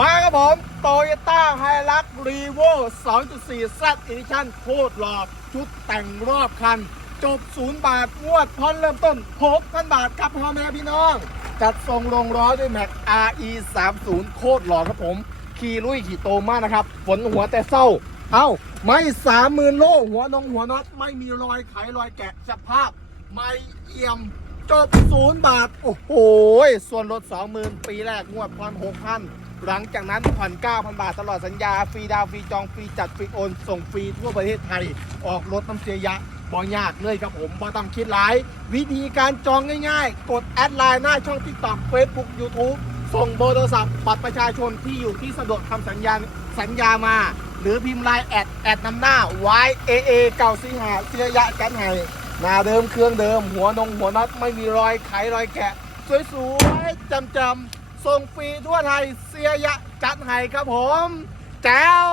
มาครับผมโตโยต้าไฮรักรีโว2.4 Z Edition โคตรหล่อชุดแต่งรอบคัน จบ 0 บาทงวดพอนเริ่มต้น 6,000 บาทครับพ่อแม่พี่น้อง จัดทรงลงล้อด้วยแม็ก RE 30โคตรหล่อครับผม ขี่ลุยขี่โตมากนะครับ ฝนหัวแต่เศร้า เอ้า ไม่สามหมื่นโลหัวนงหัวน็อตไม่มีรอยไขรอยแกะสภาพ ไม่เอี่ยม จบศูนย์บาท โอ้โห ส่วนลด 20,000 ปีแรกงวดผ่อน6,000 หลังจากนั้นผ่อน 9,000 บาทตลอดสัญญา ฟรีดาวฟรีจองฟรีจัดฟรีโอน ส่งฟรีทั่วประเทศไทย ออกรถน้ำเสียยะบอยากเลยครับผมบ่ต้องคิดหลาย วิธีการจองง่ายๆ กดแอดไลน์หน้าช่อง TikTok Facebook YouTube ส่งเบอร์โทรศัพท์บัตรประชาชนที่อยู่ที่สะดวกทำสัญญาสัญญามา หรือพิมพ์ไลน์แอดแอดนำหน้า YAA เก่าสีหาเสียยะกันให้ หน้าเดิมเครื่องเดิม หัวนงหัวน็อตไม่มีรอยไขรอยแกะ สวยๆจำจำๆส่งฟรีทั่วไทยเสียยะจัดให้ครับผม แจ้ว